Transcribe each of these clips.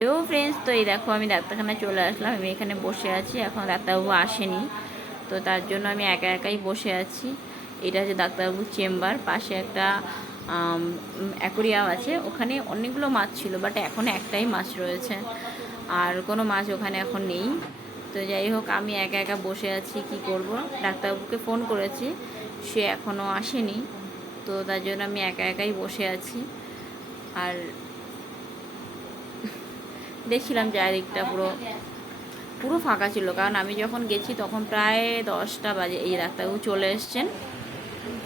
Hello friends, তো এই দেখো আমি ডাক্তারখানায় চলে আসলাম। আমি এখানে বসে আছি, এখন ডাক্তারবাবু আসেনি, তো তার জন্য আমি একা একাই বসে আছি। এটা হচ্ছে ডাক্তারবাবুর চেম্বার, পাশে একটা অ্যাকোরিয়াম আছে, ওখানে অনেকগুলো মাছ ছিল, বাট এখন একটাই মাছ রয়েছে, আর কোনো মাছ ওখানে এখন নেই। তো যাই হোক, আমি একা একা বসে আছি, কি করব। ডাক্তারবাবুকে ফোন করেছি, সে এখনও আসেনি, তো তার জন্য আমি একা একাই বসে আছি। আর দেখছিলাম চারিদিকটা পুরো পুরো ফাঁকা ছিল, কারণ আমি যখন গেছি তখন প্রায় 10টা বাজে। এই ডাক্তারবাবু চলে এসছেন,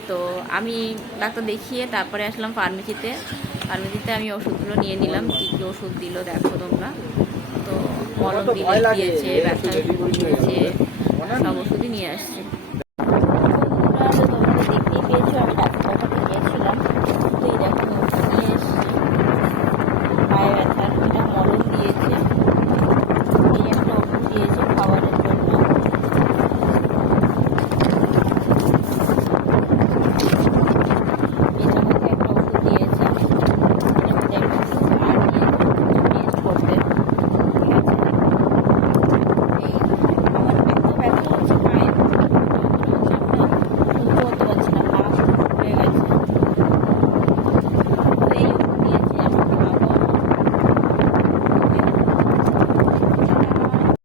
তো আমি ডাক্তার দেখিয়ে তারপরে আসলাম ফার্মেসিতে। আমি ওষুধগুলো নিয়ে নিলাম। কী কী ওষুধ দিল দেখো তোমরা। তো মলম দিয়েছে, ব্যথা দিয়েছে, সব ওষুধই নিয়ে আসছে।